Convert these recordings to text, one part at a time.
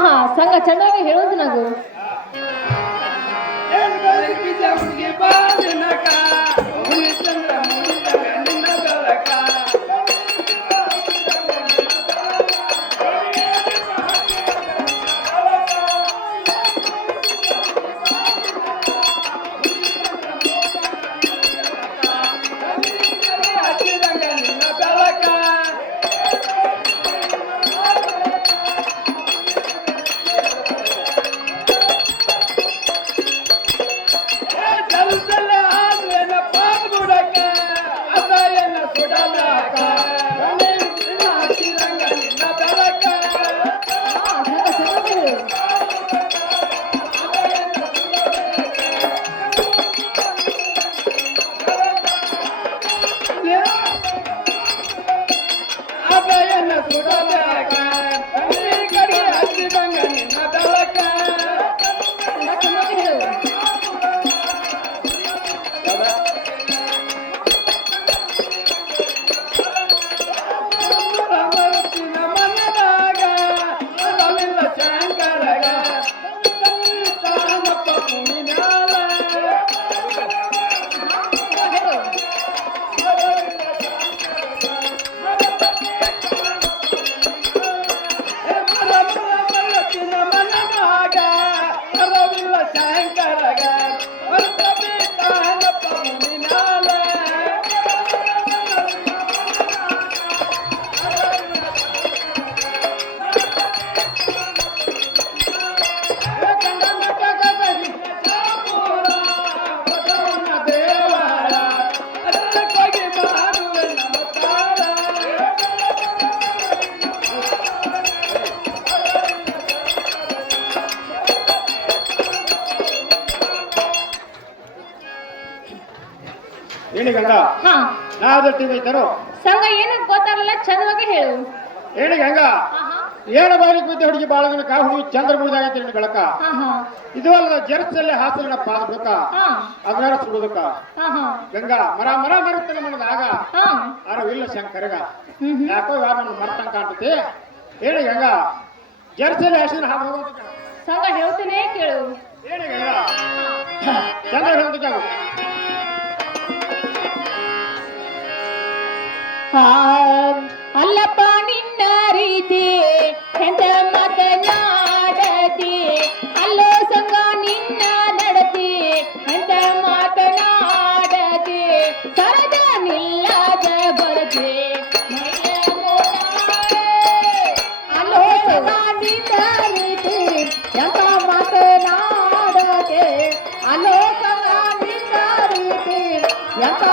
ಹಾ ಸಂಘ ಚೆನ್ನಾಗಿ ಹೇಳೋದು ನಾವು ಹೇಳಿ ಗಂಗಾ. ನಾದಟ್ಟಿದ್ರು ಸಂಘ ಏನಕ್ಕೆ ಗೊತ್ತಾಗಲ್ಲ ಚಂದವಾಗಿ ಹೇಳು. ಹೇಳಿ ಗಂಗಾ. ಏಳ ಬಾಲಿಗೆ ಬಿದ್ದ ಹುಡುಗಿ ಬಾಳಗನ ಕಾ ಹುಡುಗಿ ಚಂದ್ರ ಬುಡದಾಗೈತಿ ಬೆಳಕ ಇದು ಅಲ್ಲ ಜರ್ಸಲ್ಲಿ ಹಾಸನ ಪಾದ ಬಿಡಕ ಅದ್ರಾರ ಸುಡುದಕ್ಕ ಗಂಗಾ ಮರ ಮರ ಮರುತ್ತಲ್ಲ ಮನದಾಗ ಅರವಿಲ್ಲ ಶಂಕರಗ ಯಾಕೋ ಯಾರು ನನ್ನ ಮರ್ತಂಗ ಕಾಣ್ತೈತಿ. ಹೇಳಿ ಗಂಗಾ ಜರ್ಸಲ್ಲಿ ಹಾಸನ ಹಾದು ಹೋಗೋದಕ್ಕ ಸಂಘ ಹೇಳ್ತೇನೆ ಕೇಳು. ಹೇಳಿ ಗಂಗಾ ಚಂದ್ರ ಹೇಳೋದಕ್ಕೆ ಅಲ್ಲಪ್ಪ ನಿನ್ನ ರೀತಿ ಎಂತ ಮಾತನಾಡತಿ ಅಲ್ಲೋ ಸಂಗ ನಿನ್ನ ನಡತಿ ಎಂತ ಮಾತನಾಡತಿ ಸರದ ನಿಲ್ಲದ ಬರತಿ ಅಲ್ಲೋ ಸಂಗ ನಿನ್ನ ರೀತಿ ಎಂತ ಮಾತನಾಡತಿ ಅಲ್ಲೋ ಸಂಗ ನಿನ್ನ ರೀತಿ ಎಂತ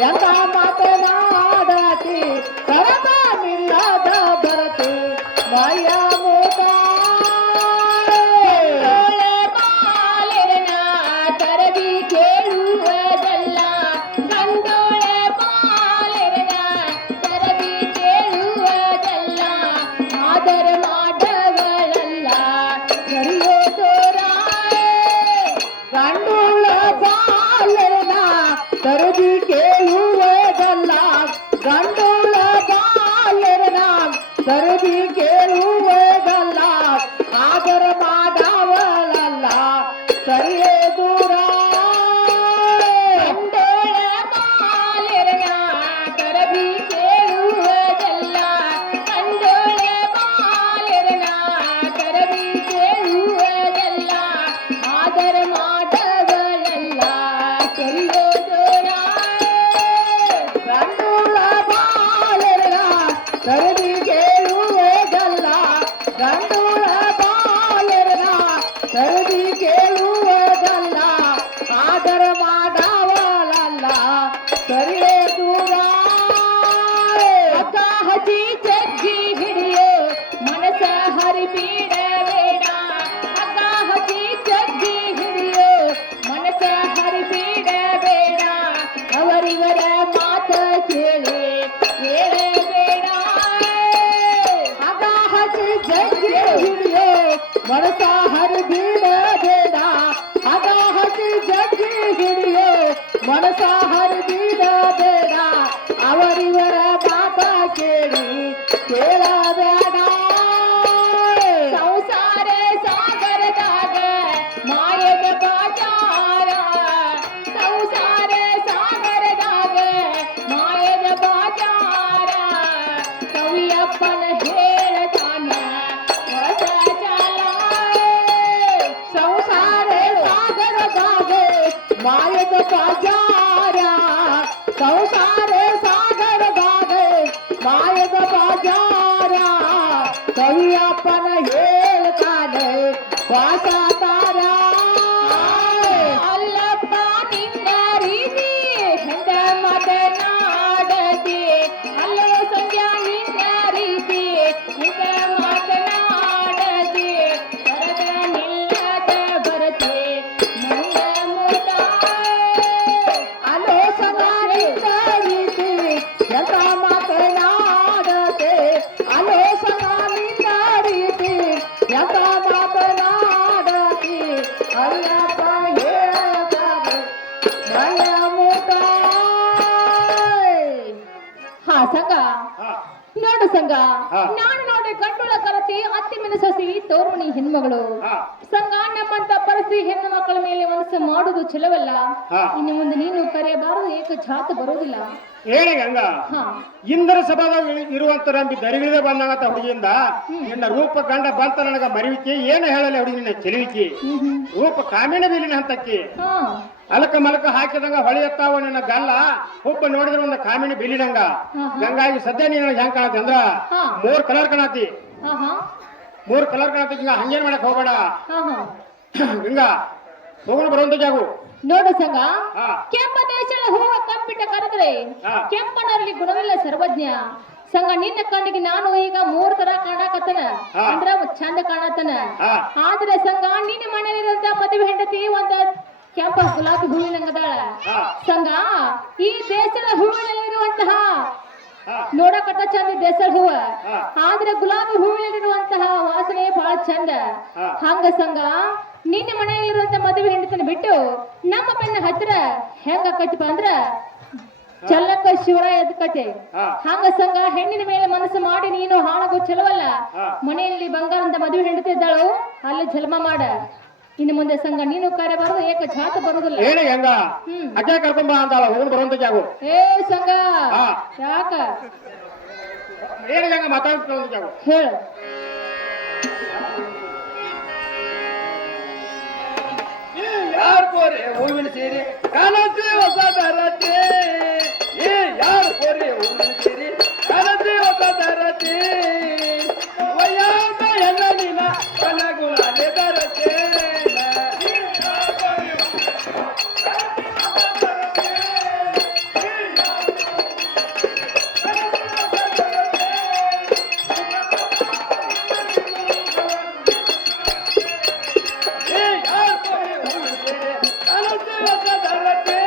ಎಂತ ಮಾತನಾಡತಿ ಕರತ ನಿಲ್ಲದ ಬರತಿ ಮಯ ಮೂಟ ಬಾಲರನ ತರದಿ ಕೇಳುವುದಲ್ಲ ಗಂಡೋಳೆ ಬಾಲರನ ತರದಿ ಕೇಳುವುದಲ್ಲ ಆದರ ಮಾಡಗಳಲ್ಲ ಸರಿಯೋ ತೋರಾಯ ಗಂಡೋಳ ಬಾಲರನ ತರದಿ ಕೇಳುವುದಲ್ಲ ಗಂಡೋಳ ಬಾಲರನ ತರದಿ ಕೇಳುವುದಲ್ಲ ಆದರ ಮಾಡವಳಲ್ಲ ಸರಿಯೇ ದೂರ ಗಂಡೋಳ ಬಾಲರನ ತರದಿ ಕೇಳುವುದಲ್ಲ ಗಂಡೋಳ ಬಾಲರನ ತರದಿ ಕೇಳುವುದಲ್ಲ ಆದರ ಮಾಡವಳಲ್ಲ ಸರಿಯೋ ತರದಿ ಕೇಳುವುದಲ್ಲ ಗಂಡೋಳ ಬಾಲರನ ತರದಿ ಕೇಳುವುದಲ್ಲ ಆದರ ಮಾಡವಳಲ್ಲ ಸರಿಯೇ ದೂರ ಅಕ್ಕ ಹಚ್ಚಿ ಜಗ್ಗಿ ಹಿಡಿಯೋ ಮನಸ ಹರಿಬೇಡ ಬೇಡ ಹಗ್ಗ ಹಚ್ಚಿ ಜಗ್ಗಿ ಹಿಡಿಯೋ ಮನಸ ಹರಿಬೇಡ ಬೇಡ ಅವರಿವರ ಮಾತ ಕೇಳಿ ಕೇಳಬೇಡ ಹಗ್ಗ ಹಚ್ಚಿ ಜಗ್ಗಿ ಹಿಡಿಯೋ ಮನಸ ಹರಿಬೇಡ ಬೇಡ ಹಗ್ಗ ಹಚ್ಚಿ ಜಗ್ಗಿ ಹಿಡಿಯೋ ಮನಸ ಹರಿಬೇಡ ಬೇಡ ಅವರಿವರ ಮಾತ ಕೇಳಿ ಕೇಳಬೇಡ ಸಂಸಾರ ಸಾಗರದಾಗ ಮಾಯದ ಬಾಜಾರ ಸಂಸಾರ ಸಾಗರದಾಗ ಮಾಯದ ಬಾಜಾರ ಕವಿಯಪ್ಪನ ಹೇಳತಾನ ಹೊಸ ಚಾಲ ಸಂಸಾರ ಸಾಗರದಾಗ ಮಾಯದ ಬಾಜಾರ ಸಂಸಾರ ಸಾಗರದಾಗ ಮಾಯದ ಬಾಜಾರ ಕವಿಯಪ್ಪನ ಹೇಳ್ತಾನೆ ವಾಸಾತಾರ ಅಲ್ಲಪ್ಪ ನಿನ್ನ ರೀತಿ ಹೆಂಡ ಮಾತನಾಡದೆ ಅಲ್ಲೇ ಸಂಧ್ಯಾ ನಿನ್ನ ರೀತಿ ಹೆಂಡ ಮಾತನಾಡದೆ ಬರದ ನಿಲ್ಲದ ಬರತೆ ಮೈಯ ಮುಟ ಅಲ್ಲೇ ಸಂಧ್ಯಾ ನಿನ್ನ ರೀತಿ ಎಂತ ಮಾತನಾಡದೆ ಅಲ್ಲೇ ಸಂಧ್ಯಾ ನಿನ್ನ ರೀತಿ ಎಂತ ಮಾತನಾಡದೆ ಅಲ್ಲಪ್ಪ ಹೇಳ್ತಾನೆ ಮೈಯ ಮುಟ ಹಾ ಸಂಗ ಹಾ ನೋಡು ಸಂಗ ಹಾ. ನಾನು ನೋಡಿ ಗಂಡುಳ ಕರತಿ ಅತ್ತಿ ಮಿನ ಸಸಿ ತೋರ್ಮಣಿ ಹೆಣ್ಮಗಳು ಹಾ. ಸಂಗ ನಮ್ಮಂತ ಪರಿಸ್ಥಿತಿ ಹೆಣ್ಣು ಮಕ್ಕಳ ಮೇಲೆ ಮನಸ್ಸು ಮಾಡುದು ಚಲವಲ್ಲ ಹಾ. ಇನ್ನು ಮುಂದೆ ನೀನು ಕರೆಯಬಾರದು ಏಕ ಛಾತ ಬರೋದಿಲ್ಲ ಹೇಳಿ ಗಂಗಾ ಹಾ ಇಂದ್ರ ಸಭಾದಾಗ ಇರುವಂತ ನಂಬಿ ದರಿಗಿಳಿದೇ ಬಂದಂತ ಹುಡುಗಿಯಿಂದ ನಿನ್ನ ರೂಪ ಗಂಡ ಬಂತ ನನಗ ಮರಿವಿಕೆ ಏನು ಹೇಳಲ್ಲ ಹುಡುಗಿ ನಿನ್ನ ಚೆಲುವಿಕೆ ರೂಪ ಕಾಮಿನ ಬೀಲಿನ ಹಂತಕ್ಕೆ ಹಾ ಅಲಕ ಮಲಕ ಹಾಕಿದಂಗ ಹೊಳೆಯತ್ತಾವ ನಿನ್ನ ಗಲ್ಲ ಹುಬ್ಬ ನೋಡಿದ್ರೆ ಒಂದು ಕಾಮಿನ ಬೀಲಿನಂಗ ಗಂಗಾಗಿ ಸದ್ಯ ನೀನು ಹೆಂಗ್ ಕಾಣತಿ ಅಂದ್ರ ಹಾ. 3 ಕಲರ್ ಕಾಣತಿ ಹಾ ಹಾ 3 ಕಲರ್ ಕಾಣತಿ ಹಿಂಗ ಹಂಗೇನ್ ಮಾಡಕ್ ಹೋಗ್ಬೇಡ ಹಾ ಹಾ ಗಂಗ ಹೋಗೋಣ ಬರುವಂತ ಜಾಗು ನೋಡು ಸಂಗ ಹಾ. ಕೆಂಪ ದೇಶದ ಹೂವ ಕಂಪಿಟ ಕರೆದ್ರೆ ಹಾ. ಕೆಂಪನರಲ್ಲಿ ಗುಣವಿಲ್ಲ ಸರ್ವಜ್ಞ ಸಂಗ ನಿನ್ನ ಕಣ್ಣಿಗೆ ನಾನು ಈಗ 3 ತರ ಕಾಣಕತ್ತನ ಹಾ. ಅಂದ್ರ ಚಂದ ಕಾಣತನ ಹಾ. ಆದ್ರೆ ಸಂಗ ನಿನ್ನ ಮನೆಯಲ್ಲಿರುವಂತ ಮದುವೆ ಹೆಂಡತಿ ಒಂದ ಕೆಂಪ ಗುಲಾಬಿ ಹೂವಿನಂಗದಾಳ ಹಾ. ಸಂಗ ಈ ದೇಶದ ಹೂವಿನಲ್ಲಿರುವಂತಹ ಹಾ. ನೋಡಕಟ್ಟ ಚಂದ ದೇಸಳ ಹೂವ ಹಾ. ಆದ್ರೆ ಗುಲಾಬಿ ಹೂವಿನಲ್ಲಿರುವಂತಹ ವಾಸನೆ ಬಹಳ ಚಂದ ಹಾ. ಹಂಗ ಸಂಗ ನಿನ್ನ ಮನೆಯಲ್ಲಿರುವಂತ ಮದುವೆ ಹೆಂಡತಿನ ಬಿಟ್ಟು ನಮ್ಮ ಬೆನ್ನ ಹತ್ತಿರ ಹೆಂಗ ಆಕೈತಿಪ್ಪ ಅಂದ್ರ ಚಲ್ಲಕ್ಕ ಶಿವರಾಯ ಎದ್ಕತೆ ಹಾ. ಹಂಗ ಸಂಗ ಹೆಣ್ಣಿನ ಮೇಲೆ ಮನಸ್ಸು ಮಾಡಿ ನೀನು ಹಾಳಾಗೋ ಚಲವಲ್ಲ ಹಾ. ಮನೆಯಲ್ಲಿ ಬಂಗಾರ ಅಂತ ಮದುವೆ ಹೆಂಡತಿ ಇದ್ದಾಳು ಅಲ್ಲಿ ಜನ್ಮ ಮಾಡ ಇನ್ನು ಮುಂದೆ ಸಂಘ ನೀನು ಕರೆಬಾರದು ಏಕ ಛಾತ ಬರುದಿಲ್ಲ ಹೇಳಿ ಗಂಗ ಹ್ಮ್. ಅಜ್ಜ ಕರ್ಕೊಂಬ ಅಂತಾಳ ಹೋಗೋಣ ಬರುವಂತ ಜಾಗು ಏ ಸಂಘ ಹಾ. ಯಾಕ ಹೇಳಿ ಗಂಗ ಮಾತಾಡ್ತ ಜಾಗು ಹೇಳ ಯಾರ್ ಕೋರೆ ಹೂವಿನ ಸೀರೆ ಕಾಣಸಿ ಹೊಸ ದರತಿ ಯಾರ್ ಕೋರೆ ಹೂವಿನ ಸೀರೆ ಕಾಣಸಿ ಹೊಸ ದರತಿ ವಯ್ಯಾದ ಎಲ್ಲ ನಿನ ಕನಗುಲಾಲೆ ದರತೆ ಯಾರ್ ಕೋರೆ ಹೂವಿನ ಸೀರೆ ಕಾಣಸಿ ಹೊಸ ದರತಿ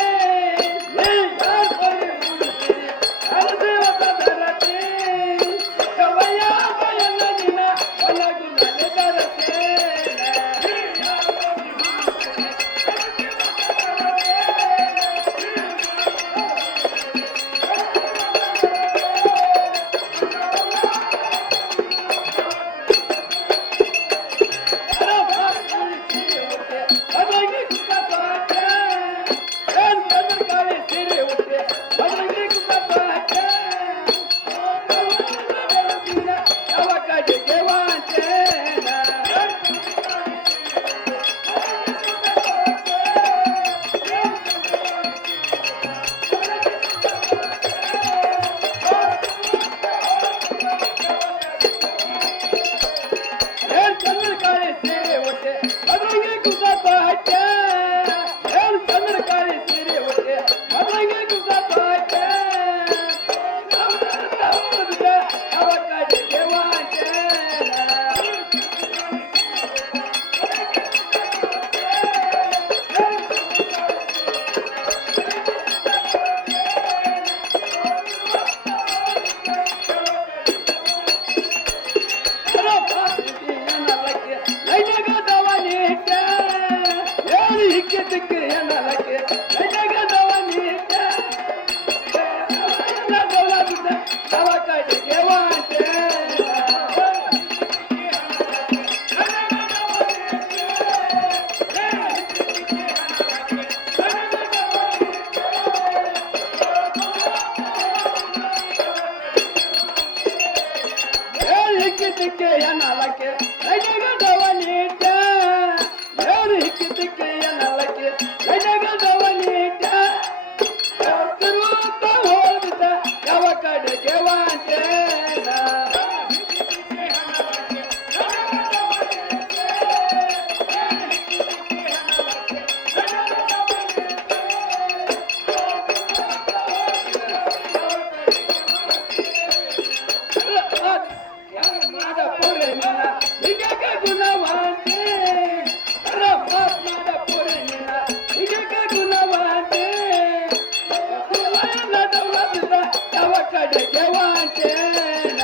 ಕಡೆಗೆ ವಾಂಚನ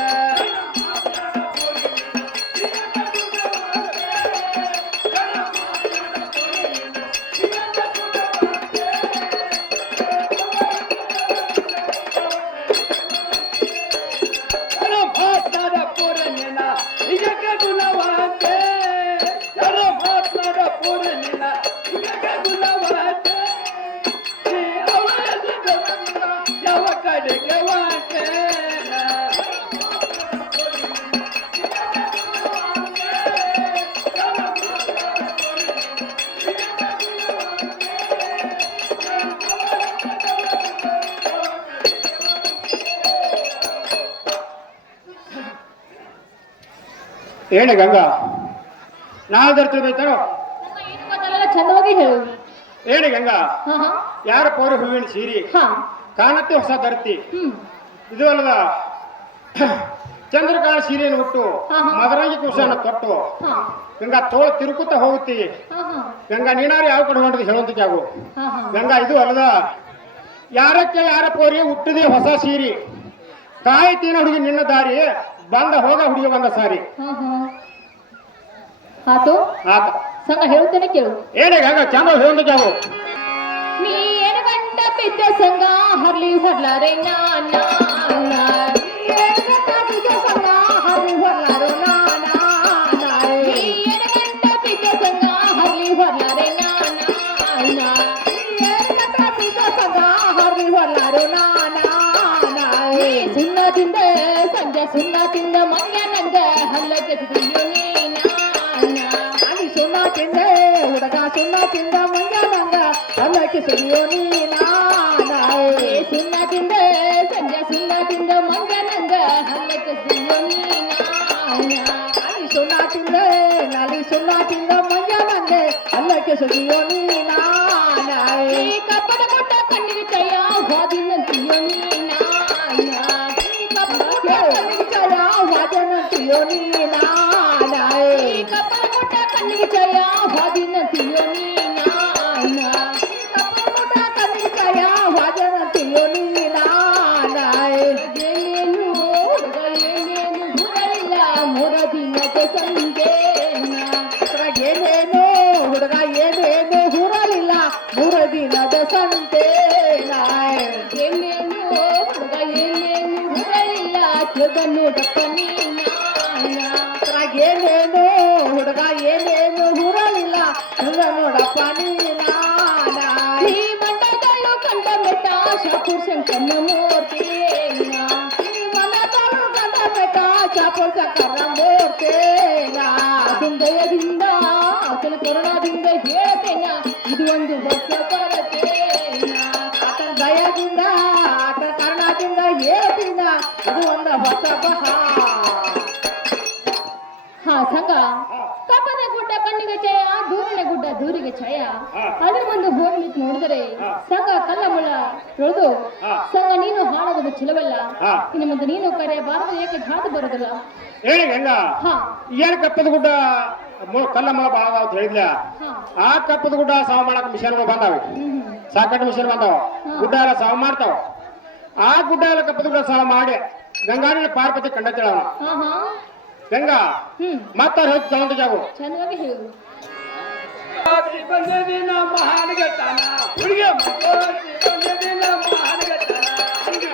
ಹೇಳಿ ಗಂಗಾ ನಾಲ್ದರ್ ತಿಳ್ಬೇತಾರೋ ಏನು ಗೊತ್ತಲ್ಲ ಚಂದವಾಗಿ ಹೇಳು. ಹೇಳಿ ಗಂಗಾ ಹಾ ಹಾ ಯಾರ ಪೌರ ಹೂವಿನ ಸೀರಿ ಹಾ ಕಾಣತ್ತೆ ಹೊಸ ಧರತಿ ಹ್ಮ್ ಇದು ಅಲ್ಲದ ಚಂದ್ರಕಾಳ ಸೀರೆಯನ್ನು ಹುಟ್ಟು ಹಾ, ಹಾ. ಮದರಂಗಿ ಕುಶನ ತೊಟ್ಟು ಹಾ ಗಂಗಾ ತೋಳ ತಿರುಕುತ್ತಾ ಹೋಗುತ್ತಿ ಹಾ ಹಾ ಗಂಗಾ ನೀನಾರು ಯಾವ ಕಡೆ ಹೊಂಟది ಹೇಳುವಂತ ಜಾಗು ಹಾ ಹಾ ಗಂಗಾ ಇದು ಅಲ್ಲದ ಯಾರಕ್ಕೆ ಯಾರ ಪೋರಿ ಹುಟ್ಟಿದೆ ಹೊಸ ಸೀರಿ ಕಾಯ್ತೀನ ಹುಡುಗಿ ನಿನ್ನ ದಾರಿ ಬಂದ ಹೋಗ ಹುಡುಗಿ ಬಂದ ಸಾರಿ ಹಾ ಹಾ ಆತು ಆತ ಸಂಗ ಹೇಳ್ತೇನೆ ಕೇಳು. ಏನೇ ಗಂಗಾ ಚಾಂದ ಹೇಳುವಂತ ಜಾಗು ನೀ ಏನು ಗಂಟ ಬಿದ್ದ ಸಂಗ ಹರ್ಲಿ ಹೊರ್ಲಾರೆ ನಾನ ಸುಣ್ಣದಿಂದ ಸಂಜೆ ಸುಣ್ಣದಿಂದ ಮಂಗ ನಂಗ ಹಲ್ಲಕ್ಕೆ ಸುಣ್ಣ ತಿಂದ ಹುಡುಗ ಸುಣ್ಣ ತಿಂದ ಮಂಗ ನಂಗ ಹಲ್ಲಕ್ಕೆ ಸುರಿಯೋ ಸುಣ್ಣ ತಿಂದ ಸಂಜೆ ಸುಣ್ಣ ತಿಂದ ಮಂಗ ನಂಗ ಹಲ್ಲಕ್ಕೆ ಸುರಿಯೋ ಸುಣ್ಣ ತಿಂದ ನಾಲಿ ಸುಣ್ಣ ತಿಂದ ಮಂಗ ನಂಗ ಹಲ್ಲಕ್ಕೆ ಸುರಿಯೋ ಕಪ್ಪದ ಕೊಟ್ಟ ಕಣ್ಣಿಗೆ ಚಯ ಹೋದಿನಂತೀಯೋ ವಾದನಂತೀಯೋ ಕಪ್ಪದ ಕೊಟ್ಟ ಕಣ್ಣಿಗೆ ಚಯ ಹೋದಿನಂತೀಯೋ ಕಣ್ಣಿಗೆ ಚಯ ವಾದನಂತೀಯೋ ಏನೇನು ಹುಡುಗ ಏನೇನು ಹುಡುಗರಿಲ್ಲ ಮೂರ ದಿನದ ಸಂಜೆ ಏನೇನು ಹುಡುಗ ಏನೇನು ಹುರಲಿಲ್ಲ ಮೂರ ದಿನದ ಸಂತೆ ಏನೇನು ಹುಡುಗ ಏನೇನು ಹುರಲಿಲ್ಲ ತಿರುಗನ್ನು ದಪ್ಪನಿ ಏನೇನು ಹುಡುಗ ಏನೇನು ಹುರಲಿಲ್ಲ ತಿರುಗ ನೋಡಪ್ಪ ನೀ ಮಂಡಗಳು ಕಂಡ ಬೆಟ್ಟ ಶಾಪುರ್ ಶಂಕರನ ಮೂರ್ತಿ ಮಂಡಗಳು ಕಂಡ ಬೆಟ್ಟ ಶಾಪುರ್ ಶಂಕರನ ಮೂರ್ತಿ ದಯದಿಂದ ಆತನ ಕರುಣದಿಂದ ಹೇಳ್ತೇನ ಇದು ಒಂದು ಹೊಸ ಕೊರತೆನ ಆತನ ದಯದಿಂದ ಆತನ ಕರುಣದಿಂದ ಹೇಳ್ತೀನ ಇದು ಒಂದು ಹೊಸ ಹಾ ಸಂಗ ಕಪ್ಪನ ಗುಡ್ಡ ಕಣ್ಣಿಗೆ ಜಯ ದೂರಿನ ಗುಡ್ಡ ದೂರಿಗೆ ಜಯ ಹಾ. ಅದ್ರ ಒಂದು ಹೋಗಿ ನಿಂತು ನೋಡಿದರೆ ಹಾ. ಸಂಘ ಕಲ್ಲ ಮುಳ್ಳ ತೊಳೆದು ಹಾ. ಸಂಘ ನೀನು ಹಾಳಾಗೋದು ಚಿಲವಲ್ಲ ಹಾ. ಇನ್ನು ಮುಂದೆ ನೀನು ಕರೆ ಬಾರದ ಏಕೆ ಜಾತ ಬರೋದಿಲ್ಲ ಹೇಳಿ ಗಂಗಾ ಹಾ ಏನ್ ಕಪ್ಪದ ಗುಡ್ಡ ಕಲ್ಲಮ್ಮ ಬಾಳ ಅಂತ ಹೇಳಿದ್ಲ ಹಾ ಆ ಕಪ್ಪದ ಗುಡ್ಡ ಸಾವು ಮಾಡಕ್ ಮಿಷನ್ಗಳು ಬಂದಾವೆ ಹ್ಮ್ ಸಾಕಷ್ಟು ಮಿಷನ್ ಬಂದಾವ ಗುಡ್ಡ ಎಲ್ಲ ಸಾವು ಮಾಡ್ತಾವ ಆ ಗುಡ್ಡ ಎಲ್ಲ ಕಪ್ಪದ ಗುಡ್ಡ ಸಾವು ಮಾಡಿ ಗಂಗಾನಿನ ಪಾರ್ವತಿ ಕಂಡತ್ತೇಳ ಹಾ ಹಾ ಗಂಗಾ ಹ್ಮ್ ಮತ್ತ ಹೇಳ್ತ ತಗೊಂಡ ಜಾಗು ಚೆನ್ನಾಗಿ ಹೇಳು ಬಂದಿನ ಮಹಾನ್ ಗತನ ಹುಡುಗಿ ಬಂದಿನ ಮಹಾನ್ ಗತನ ಹುಡುಗಿ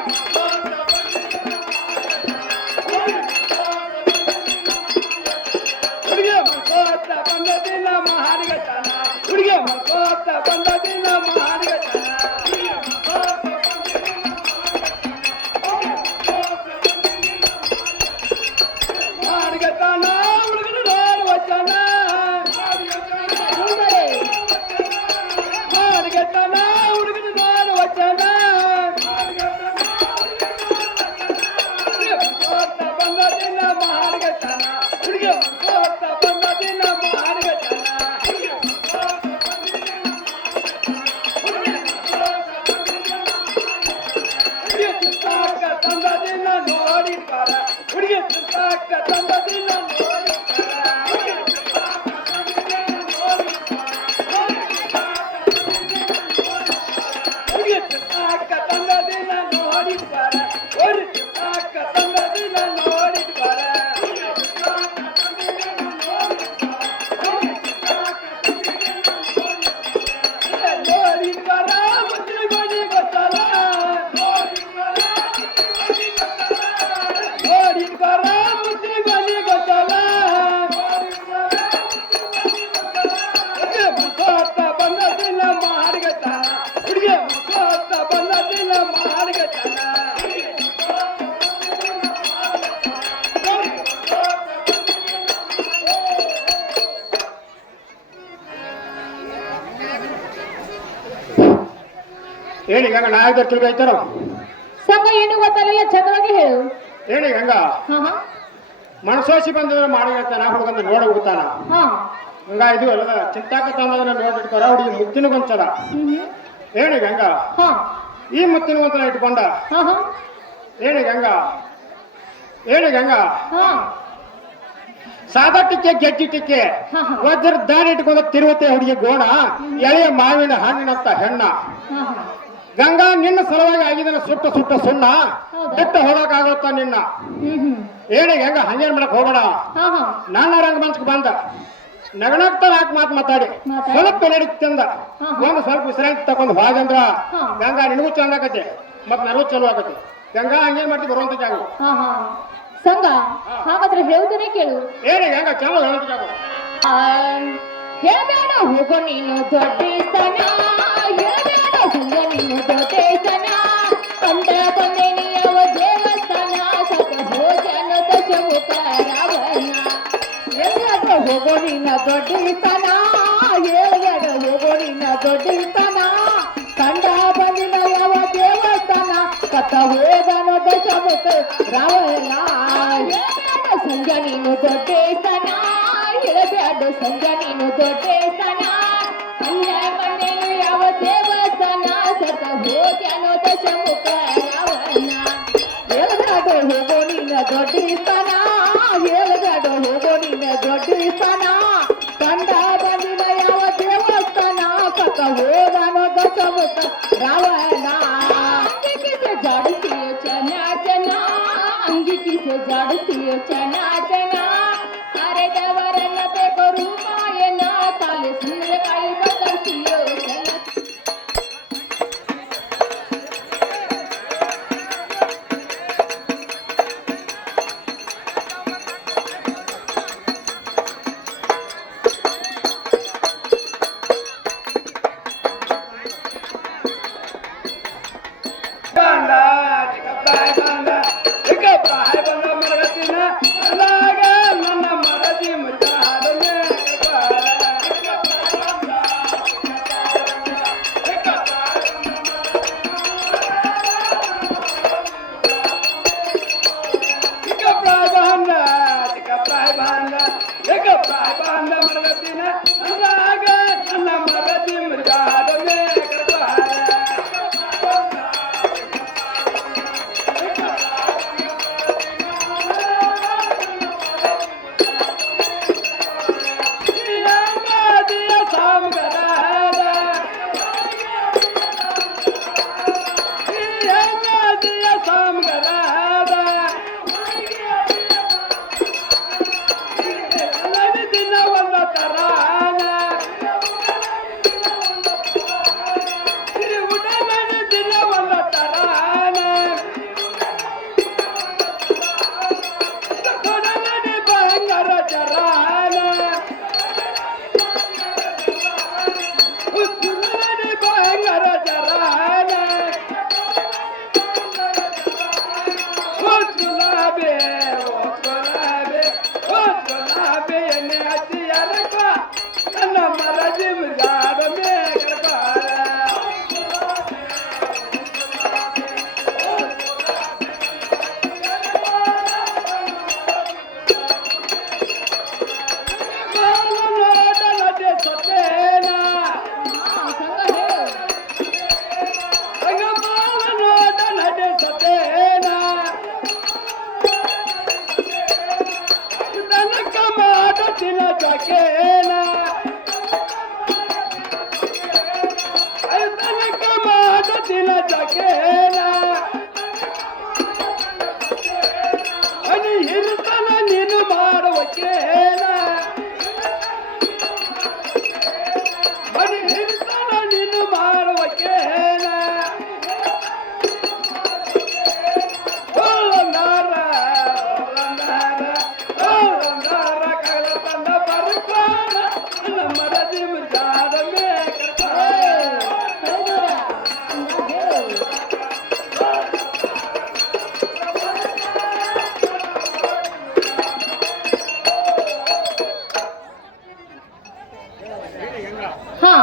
ಬಂದಿನ ಮಹಾನ್ ಗತನ ಹುಡುಗಿ ಬಂದಿನ ಮಹಾನ್ ಗತನ ಮಾರ್ಗತನ ಹುಡುಗನ ನೋಡು ವಚನ ಸುಂದರೇ ಮಾರ್ಗತನ ಹುಡುಗನ ನೋಡು ವಚನ ಬಂದದಿನ ಮಾರ್ಗತನ ಹುಡುಗಿ ಬಂದದಿನ ಮಾರ್ಗತನ ಚಿತ್ತಾಕ ತಂದದಿನ ನೋಡಿರ್ತಾರ ಹುಡುಗಿ ಚಿತ್ತಾಕ ತಂದದಿನ ಹುಡುಗಿ ಚಿತ್ತಾಕ ತಂದದಿನ ನೋಡಿರ್ತಾರ ಒಂದು ಚಿತ್ತಾಕ ತಂದದಿನ ನೋಡಿರ್ತಾರ ನೋಡಿರ್ತಾರ ಮುಸ್ಲಿಮನಿ ಗೊತ್ತಲ್ಲ ನೋಡಿರ್ತಾರ ಮುಸ್ಲಿಮನಿ ಗೊತ್ತಲ್ಲ ಮುಖೋತ್ತ ಬಂದದಿನ ಮಾರ್ಗತನ ಹುಡುಗಿ ಮುಖೋತ್ತ ಬಂದದಿನ ಮಾರ್ಗತನ ಹೇಳಿ ಗಂಗಾ ನಾಯಕರು ತಿಳ್ಕಾಯ್ತಾರ ಸಂಘ ಏನು ಗೊತ್ತಲ್ಲ ಚೆನ್ನಾಗಿ ಹೇಳು ಹೇಳಿ ಗಂಗಾ ಹಾ ಹಾ ಮನಸೋಸಿ ಬಂದ್ರೆ ಮಾಡಿ ಹೇಳ್ತಾನ ಹುಡುಗಂದ ನೋಡ ಹೋಗ್ತಾನ ಹಾ ಗಂಗಾ ಇದು ಅಲ್ಲದ ಚಿಂತಾಕ ತಂದದನ್ನ ನೋಡಿಟ್ಕೊರ ಹುಡುಗಿ ಮುತ್ತಿನ ಗೊಂಚಲ ಹ್ಮ್ ಹೇಳಿ ಗಂಗಾ ಹಾ ಈ ಮುತ್ತಿನ ಗೊಂಚಲ ಇಟ್ಕೊಂಡ ಹಾ ಹಾ ಹೇಳಿ ಗಂಗಾ ಹೇಳಿ ಗಂಗಾ ಹಾ ಸಾದಾ ಟಿಕ್ಕೆ ಗೆಜ್ಜಿ ಟಿಕ್ಕೆ ಹಾ, ಹಾ. ವಜ್ರ ದಾರಿ ಇಟ್ಕೊಂಡ ತಿರುವತ್ತೆ ಹುಡುಗಿ ಗೋಣ ಎಳೆಯ ಮಾವಿನ ಹಣ್ಣಿನಂತ ಹೆಣ್ಣ ಹಾ ಹಾ ಗಂಗಾ ನಿನ್ನ ಸಲುವಾಗಿ ಆಗಿದ್ದನ ಸುಟ್ಟ ಸುಟ್ಟ ಸುಣ್ಣ ಹೌದಾ? ಬಿಟ್ಟು ಹೋಗಕ್ಕಾಗುತ್ತ ನಿನ್ನ ಹ್ಮ್ ಹೇಳಿ ಗಂಗಾ ಹಂಗೇನ್ ಮಾಡಕ್ ಹೋಗಬೇಡ ಹಾ ಹಾ ನನ್ನ ರಂಗಮಂಚಕ್ಕೆ ಬಂದ ನಗನಗ್ತಾರ ಹಾಕಿ ಮಾತಾಡಿ ಮಾತಾಡಿ. ಸ್ವಲ್ಪ ನಡೀತಿಂದ ಹಾ. ಒಂದು ಸ್ವಲ್ಪ ವಿಶ್ರಾಂತಿ ತಗೊಂಡು ಹೋದಂದ್ರ ಹಾ. ಗಂಗಾ ನಿನಗೂ ಚಂದ ಆಗತ್ತೆ ಮತ್ ನನಗೂ ಚಲೋ ಆಗತ್ತೆ ಗಂಗಾ ಹಂಗೇನ್ ಮಾಡ್ತಿ ಬರುವಂತ ಜಾಗ ಹಾ ಹಾ ಸಂಘ ಹಾಗಾದ್ರೆ ಹೇಳ್ತೇನೆ ಕೇಳು ಹೇಳಿ ಗಂಗಾ ಚಲೋ ಹೇಳುವಂತ ಜಾಗ ಹೇಳಬೇಡ ಹೋಗೋ ನೀನು ದೊಡ್ಡತನ ಹೇಳಬೇಡ ಸಂಘ ನೀನು ದೊಡ್ಡತನ ಅಂತ ಬಂದೆ ನೀವ ದೇವಸ್ಥಾನ ಸತ ಭೋಜನ ದಶಮುಖ ರಾವಣ ಹೇಳಬೇಡ ಹೋಗೋ ನಿನ್ನ ದೊಡ್ಡತನ ಹೇಳಬೇಡ ಹೋಗೋ ನಿನ್ನ ದೊಡ್ಡತನ ಕಂಡ ಬಂದಿನ ಯಾವ ದೇವಸ್ಥಾನ ಸತ ಹೋದನ ದಶಮುಖ ರಾವಣ ಹೇಳಬೇಡ ಸಂಘ ನೀನು ದೊಡ್ಡತನ ಹೇಳಬೇಡ ಸಂಘ ನೀನು ದೊಡ್ಡತನ ಕಂಡ ಬಂದೇನು ಯಾವ ದೇವಸ್ಥಾನ ಸತ ಹೋದ್ಯಾನೋ ದಶಮುಖ ರಾವಣ ಹೇಳಬೇಡ ಹೋಗೋ ನಿನ್ನ ದೊಡ್ಡತನ ಹೇಳಬೇಡ ಹೋಗೋ ನಿನ್ನ ದೊಡ್ಡತನ ಕಂಡ ಬಂದಿನ ಯಾವ ದೇವಸ್ಥಾನ ಸತ ಹೋದನೋ ದಶಮುಖ ರಾವಣ ಅಂಗಿಕಿಸೆ ಜಾಡುತ್ತೀಯೋ ಚನ ಚನ ಅಂಗಿಕಿಸೆ ಜಾಡುತ್ತೀಯೋ ಚನ ಚನ ಅರೆದವರನ್ನ ಬೇಕು ರೂಪಾಯನ ಕಾಲು ಸುಂದರಕಾಯಿ ಬದಲ್ತೀಯೋ ಚನ ಬಂದ ಚಿಕ್ಕಪ್ಪಾಯ ಬಂದ ಚಿಕ್ಕಪ್ಪಾಯ ಬಂದ ಮರಗತಿನ ಅಂದಾಗ ನನ್ನ ಮರದಿ ಮುಚ್ಚ ಹಾಡನೆ ಚಿಕ್ಕಪ್ಪಾಯ ಬಂದ ಚಿಕ್ಕಪ್ಪಾಯ ಬಂದ ಚಿಕ್ಕಪ್ಪಾಯ ಬಂದ ಮರಗತಿನ ಅಂದಾಗ ನನ್ನ ಮರದಿ ಮಾಡುವಕೇನ ಮನಿ ಹಿಡಿತನ ನೀನು ಮಾಡುವಕೇನ ಕಲ ತಂದ ಬರ್ಕೋಣ ನನ್ನ ಮರದಿ ಮುಜಾದ ಹಾ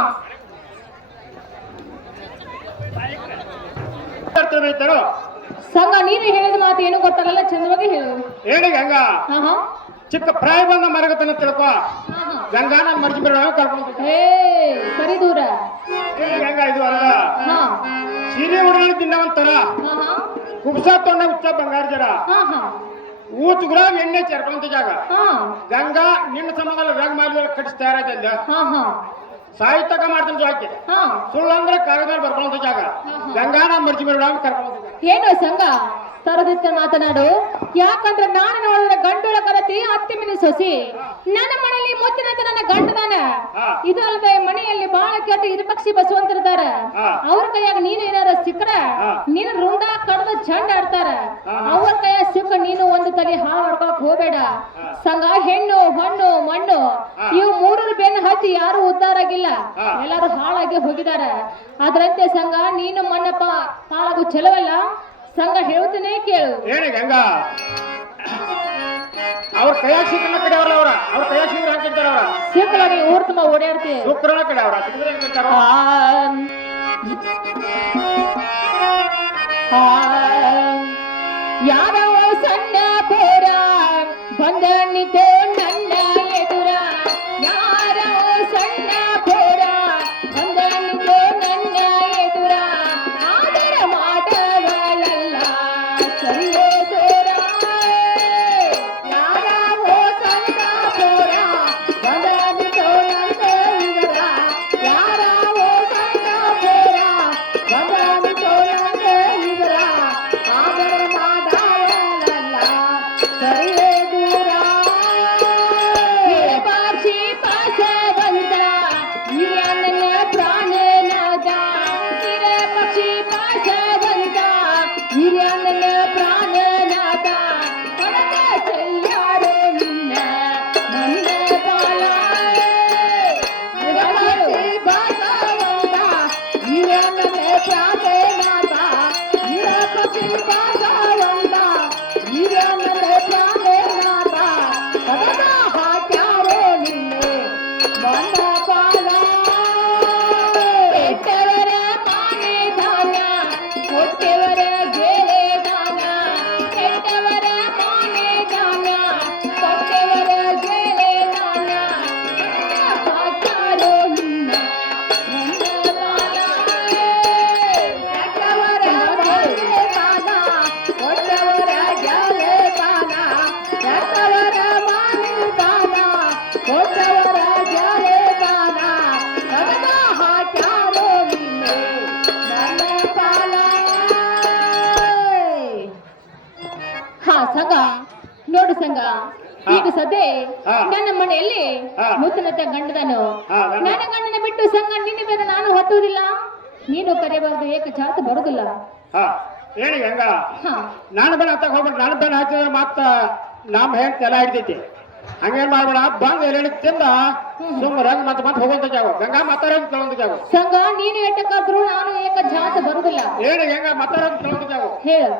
ಬೈತಾರೋ ಸಂಘ ನೀನು ಹೇಳಿದ ಮಾತು ಏನು ಗೊತ್ತಾಗಲ್ಲ ಚಂದವಾಗಿ ಹೇಳು. ಹೇಳಿ ಗಂಗ ಹಾ ಹಾ ಚಿಕ್ಕ ಪ್ರಾಯ ಬಂದ ಮರಗತನ ತಿಳ್ಕೊ ಹಾ ಹಾ ಗಂಗಾನ ಮರ್ಜಿ ಬಿಡೋ ಕರ್ಕೊಂಡು ಏ ಸರಿ ದೂರ ಗಂಗ ಇದು ಅಲ್ಲ ಹಾ ಸೀರೆ ಉಡಲಿ ತಿನ್ನವಂತರ ಹಾ ಹಾ ಕುಬ್ಸ ತೊಂಡ ಉಚ್ಚ ಬಂಗಾರ ಜರ ಹಾ ಹಾ ಊತುಗುರಾಗ ಎಣ್ಣೆ ಚೆರ್ಕೊಂತ ಜಾಗ ಹಾ ಗಂಗಾ ನಿನ್ನ ಸಂಬಂಧ ರಂಗ್ ಮಾಡಿ ಕಟ್ಟಿಸ್ ತಯಾರಾಯ್ತಲ್ಲ ಹಾ ಹಾ ಸಾಹಿತ್ಯಕ ಮಾಡ್ತಾನೆ ಜಾಕೆ ಹಾ ಸುಳ್ಳು ಅಂದ್ರೆ ಕಾಗದ ಮೇಲೆ ಬರ್ಕೊಂತ ಜಾಗ ಗಂಗಾನ ಮರ್ಜಿ ಬಿಡೋ ಕರ್ಕೊಂಡು ಏನು ಸಂಘ ತರದಿತ್ತ ಮಾತನಾಡು. ಯಾಕಂದ್ರೆ ನಾನು ನೋಡಿದ್ರೆ ಗಂಡುಳ ಕರತಿ ಅತ್ತಿ ಮನೆ ಸೊಸಿ ನನ್ನ ಮನೆಯಲ್ಲಿ ಮುತ್ತಿನಂತೆ ನನ್ನ ಗಂಡದಾನ. ಇದು ಅಲ್ಲದೆ ಮನೆಯಲ್ಲಿ ಬಾಳ ಕೆಟ್ಟ ಇರುಪಕ್ಷಿ ಬಸವಂತರಿದಾರ. ಅವ್ರ ಕೈಯಾಗ ನೀನು ಏನಾರ ಸಿಕ್ಕರ ನೀನು ರುಂಡ ಕಡ್ದ ಚಂಡ ಆಡ್ತಾರ. ಅವ್ರ ಕೈಯಾಗ ಸಿಕ್ಕ ನೀನು ಒಂದು ತಲೆ ಹಾವು ಆಡ್ಕೊಳಕ್ ಹೋಗ್ಬೇಡ ಸಂಘ. ಹೆಣ್ಣು ಹೊಣ್ಣು ಮಣ್ಣು ಇವು ಮೂರರ ಬೆನ್ನು ಹತ್ತಿ ಯಾರು ಉದ್ಧಾರ ಆಗಿಲ್ಲ, ಎಲ್ಲಾರು ಹಾಳಾಗಿ ಹೋಗಿದಾರ. ಅದರಂತೆ ಸಂಘ ನೀನು ಮಣ್ಣಪ್ಪ ಹಾಳಾಗು ಚೆಲವಲ್ಲ ಸಂಘ ಹೇಳ್ತೇನೆ ಕೇಳು. ಏನೇ ಗಂಗಾ ಅವ್ರ ಕೈಯಾಗ ಸಿಕ್ಕನ ಕಡೆ ಅವ್ರ ಅವ್ರ ಕೈಯಾಗ ಸಿಕ್ಕರ ಹಾಕಿರ್ತಾರ ಅವ್ರ ಸಿಕ್ಕಲ ನೀ ಊರ್ ತುಂಬ ಓಡಾಡ್ತಿ ಶುಕ್ರನ ಕಡೆ ಅವ್ರ ಸಿಕ್ಕದ್ರೆ ಹಾಕಿರ್ತಾರ ಯಾರೋ ಸಣ್ಣ ಪೋರ ಬಂದ ನಿಂತು ನನ್ನ ಎದುರ. ಯಾರೋ ಸಣ್ಣ ಪೋರ ಬಂದ ನಿಂತು ನನ್ನ ಎದುರ. ಆದರ ಮಾಡವಲ್ಲ ಸರಿಯೋ ದೂರ. ಯಾರೋ ಸಣ್ಣ ಪೋರ ಬಂದ ನಿಂತು ನನ್ನ ಎದುರ. ಯಾರೋ ಸಣ್ಣ ಪೋರ ಬಂದ ನಿಂತು ನನ್ನ ಎದುರ. ಆದರ ಮಾಡವಲ್ಲ ಸರಿಯೋ ದೂರ. ಪಕ್ಷಿ ಪಾಸವಂತ ನನ್ನ ಪ್ರಾಣನಾದ. ಪಕ್ಷಿ ಪಾಸವಂತ ನನ್ನ ಪ್ರಾಣನಾದ. ಕನಕ ಚೆಲ್ಲಾರೋ ನಿನ್ನ ನನ್ನ ಕಾಲ. ಪಕ್ಷಿ ಪಾಸವಂತ ನನ್ನ ಪ್ರಾಣನಾದ. ಪಕ್ಷಿ ಪಾಸವಂತ ನನ್ನ ಪ್ರಾಣನಾದ. ಕನಕ ಹಾಕ್ಯಾರೋ ನಿನ್ನೆ ನನ್ನ ಪಾಲ. ಕೆಟ್ಟವರ ಮಾನೆ ದಾನ ಕೊಟ್ಟವರ ಗೆಳೆ ದಾನ. ಕೆಟ್ಟವರ ಮಾನೆ ದಾನ ಕೊಟ್ಟವರ ಗೆಳೆ ದಾನ. ಹಾಕ್ಯಾರೋ ನಿನ್ನ ನನ್ನ ಪಾಲ. ಕೆಟ್ಟವರ ಮಾನೆ ದಾನ ಕೊಟ್ಟವರ ಗೆಳೆ ದಾನ. ಕೆಟ್ಟವರ ಮಾನೆ ದಾನ ಕೊಟ್ಟವರ ಗೆಳೆ ದಾನ. ಕನಕ ಹಾಕ್ಯಾರೋ ನಿನ್ನೆ ನನ್ನ ಪಾಲ. ಹಾ ಸಂಘ ನೋಡು ಸಂಘ, ಈಗ ಸದ್ಯ ನನ್ನ ಮನೆಯಲ್ಲಿ ಮುತ್ತನತ್ತ ಗಂಡದನು. ನನ್ನ ಗಂಡನ ಬಿಟ್ಟು ಸಂಘ ನಿನ್ನ ಮೇಲೆ ನಾನು ಹೊತ್ತುವುದಿಲ್ಲ, ನೀನು ಕರೆಯಬಾರದು, ಏಕ ಜಾತ ಬರುದಿಲ್ಲ. ಹಾ ಹೇಳಿ ಗಂಗಾ ಹಾ ನಾನು ಬೇಡ ಅಂತ ಹೋಗ್ಬಿಟ್ಟು ನಾನು ಬೇಡ ಹಾಕಿದ್ರೆ ಮತ್ತ ನಮ್ಮ ಹೆಂಡತಿ ಎಲ್ಲ ಹಿಡ್ತೈತಿ. ಹಂಗೇನ್ ಮಾಡ್ಬೇಡ, ಬಂದ್ ಎಲ್ಲ ತಿಂದ ಸುಮ್ಮನೆ ರಂಗ್ ಮತ್ತೆ ಮತ್ತೆ ಹೋಗುವಂತ ಜಾಗ ಗಂಗಾ ಮಾತಾಡೋದು ತಗೊಂಡ ಜಾಗ. ಸಂಘ ನೀನು ಎಟ್ಟಕ್ಕಾದ್ರೂ ನಾನು ಏಕ ಜಾತ ಬರುದಿಲ್ಲ. ಹೇಳಿ ಗಂಗಾ ಮಾತಾಡೋದು ತಗೊಂಡ ಜಾಗ. ಹೇಳು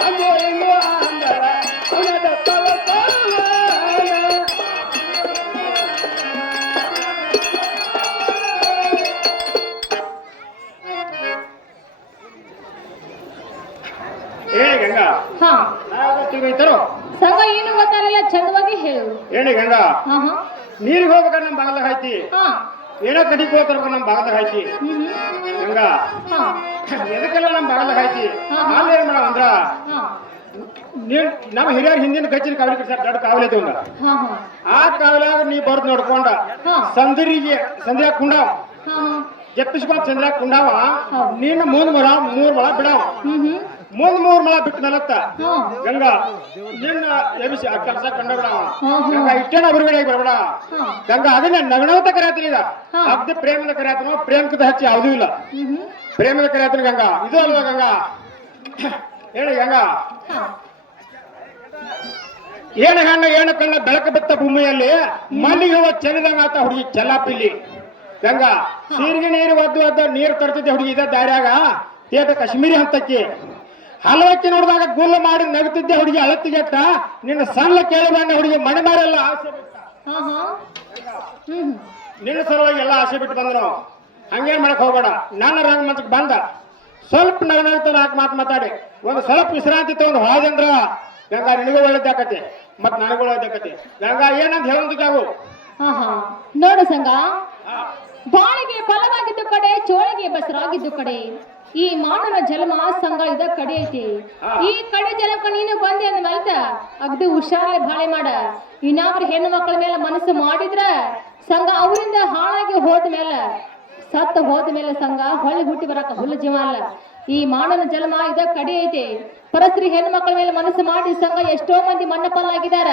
ಹಂಗೋ ಹಿಂಗೋ ಅಂದಳ ಅವನದ ತವಕವನ. ಹೇಳಿ ಗಂಗಾ ಹಾ ತಿಳ್ಕೊಯ್ತಾರೋ ಸಂಘ ಏನು ಗೊತ್ತಾಗಲಿಲ್ಲ ಚಂದವಾಗಿ ಹೇಳು. ಹೇಳಿ ಗಂಗಾ ಹಾ ಹಾ ನೀರಿಗೆ ಹೋಗ್ಬೇಕಾದ್ರೆ ನಮ್ಮ ಬಾಗಲಾಗ ಐತಿ ಹಾ ಏನೋ ಕಡಿಗೆ ಹೋಗ್ತಾರ ನಮ್ಮ ಬಾಗಲಾಗ ಐತಿ ಹ್ಮ್ ಗಂಗಾ ಹಾ ಎದಕ್ಕೆಲ್ಲ ನಮ್ಮ ಬಾಗಲಾಗ ಐತಿ ಹಾ. ಅಲ್ಲಿ ಏನ್ ಮಾಡವ ಅಂದ್ರ ಹಾ ನೀನ್ ನಮ್ಮ ಹಿರಿಯರ ಹಿಂದಿನ ಗಚ್ಚಿನ ಕಾವಲಿ ಕಟ್ಸ ದೊಡ್ಡ ಕಾವಲಿ ಐತಿ ಒಂದ ಹಾ ಹಾ ಆ ಕಾವಲಾಗ ನೀ ಬರ್ದು ನೋಡ್ಕೊಂಡ ಹಾ. ಸಂಧ್ಯಾಗ ಕುಂಡಾವ ಹಾ ಎಪ್ಪಿಸ್ಕೊಂಡ್ ಸಂಧ್ಯಾಗ ಕುಂಡಾವ ಹೌದು. ನೀನು ಮೂರ್ ಮೊಳ ಬಿಡಾವ ಹ್ಮ್ ಮೂರ್ ಮೊಳ ಬಿಟ್ಟು ನಲತ್ತ ಹಾ ಗಂಗಾ ನಿನ್ನ ಎಬಿಸಿ ಆ ಕೆಲಸ ಕಂಡ ಬಿಡಾವ ಹಾ, ಹಾ. ಗಂಗಾ ಇಷ್ಟೇನ ಬಿಡುಗಡೆ ಬರಬೇಡ ಹಾ ಗಂಗಾ ಅದನ್ನ ನಗಣವತ ಕರೆಯತ್ತೀನಿ ಈಗ ಹಾ. ಅಗ್ದಿ ಪ್ರೇಮದ ಕರೆಯತ್ನು ಪ್ರೇಮಕದ ಹಚ್ಚಿ ಯಾವುದೂ ಇಲ್ಲ ಹ್ಮ್ ಪ್ರೇಮದ ಕರೆಯತ್ತೀನಿ ಗಂಗಾ ಇದು ಅಲ್ವಾ ಗಂಗಾ ಹೇಳಿ ಗಂಗಾ ಹಾ ಏನ ಹೆಣ್ಣು ಏನು ಕಣ್ಣ ಬೆಳಕು ಬಿತ್ತ ಭೂಮಿಯಲ್ಲಿ ಮಲ್ಲಿಗೆ ಹೂವ ಚೆಲ್ಲಿದಂಗ ಆತ ಹುಡುಗಿ ಚೆಲ್ಲಾಪಿಲ್ಲಿ ಗಂಗಾ ಸೀರಿಗೆ ನೀರು ಒದ್ದು ನೀರು ತರ್ತಿದ್ದೆ ಹುಡುಗಿ ಇದ ದಾರ್ಯಾಗ ತೇಟ ಕಾಶ್ಮೀರಿ ಹಂತಕ್ಕೆ ಹಲವಕ್ಕಿ ನೋಡಿದಾಗ ಗುಲ್ಲ ಮಾಡಿ ನಗುತ್ತಿದ್ದೆ ಹುಡುಗಿ ಅಳತ್ತಿಗೆಟ್ಟ ನಿನ್ನ ಸಣ್ಣ ಕೇಳಿ ಬಂದ ಹುಡುಗಿ ಮನೆ ಮಾರೆಲ್ಲ ಆಸೆ ಬಿಟ್ಟ ಹಾ ಹಾ ಹ್ಮ್ ನಿನ್ನ ಸಲುವಾಗಿ ಎಲ್ಲ ಆಸೆ ಬಿಟ್ಟು ಬಂದ್ರು ಹಂಗೇನ್ ಮಾಡಕ್ ಹೋಗ್ಬೇಡ ನನ್ನ ರಂಗಮಂಚಕ್ಕೆ ಬಂದ ಸ್ವಲ್ಪ ನಗನಗ್ತ ನಾಲ್ಕು ಮಾತು ಮಾತಾಡಿ ಒಂದು ಸ್ವಲ್ಪ ವಿಶ್ರಾಂತಿ ತಗೊಂಡು ಹೋದಂದ್ರ ಗಂಗಾ ನಿನಗೂ ಒಳ್ಳೇದಾಕತಿ ಮತ್ ನನಗೂ ಒಳ್ಳೇದಾಕತಿ ಗಂಗಾ ಏನಂತ ಹೇಳೋದಿದ್ದಾವು ಹಾ ಹಾ ನೋಡು ಸಂಘ ಬಾಳಿಗೆ ಫಲವಾಗಿದ್ದು ಕಡೆ ಚೋಳಿಗೆ ಬಸರಾಗಿದ್ದು ಕಡೆ ಈ ಮಾನವ ಜನ್ಮ ಸಂಘ ಇದ ಕಡೆ ಐತಿ. ಈ ಕಡೆ ಜಲಕ್ಕ ನೀನು ಬಂದೆ ಅಂದ ಮಲ್ತ ಅಗ್ದಿ ಹುಷಾರಲೆ ಬಾಳೆ ಮಾಡ. ಇನ್ನಾಬ್ರು ಹೆಣ್ಣು ಮಕ್ಕಳ ಮೇಲೆ ಮನಸ್ಸು ಮಾಡಿದ್ರ ಸಂಘ ಅವರಿಂದ ಹಾಳಾಗಿ ಹೋದ ಮೇಲೆ ಸತ್ತ ಹೋದ ಮೇಲೆ ಸಂಘ ಹೊಳ್ಳಿ ಹುಟ್ಟಿ ಬರಕ ಹುಲ್ಲು ಜೀವ ಅಲ್ಲ. ಈ ಮಾನವ ಜನ್ಮ ಇದ ಕಡೆ ಐತಿ. ಪರಸ್ತ್ರೀ ಹೆಣ್ಣು ಮಕ್ಕಳ ಮೇಲೆ ಮನಸ್ಸು ಮಾಡಿ ಸಂಘ ಎಷ್ಟೋ ಮಂದಿ ಮಣ್ಣಪಾಲಾಗಿದಾರ.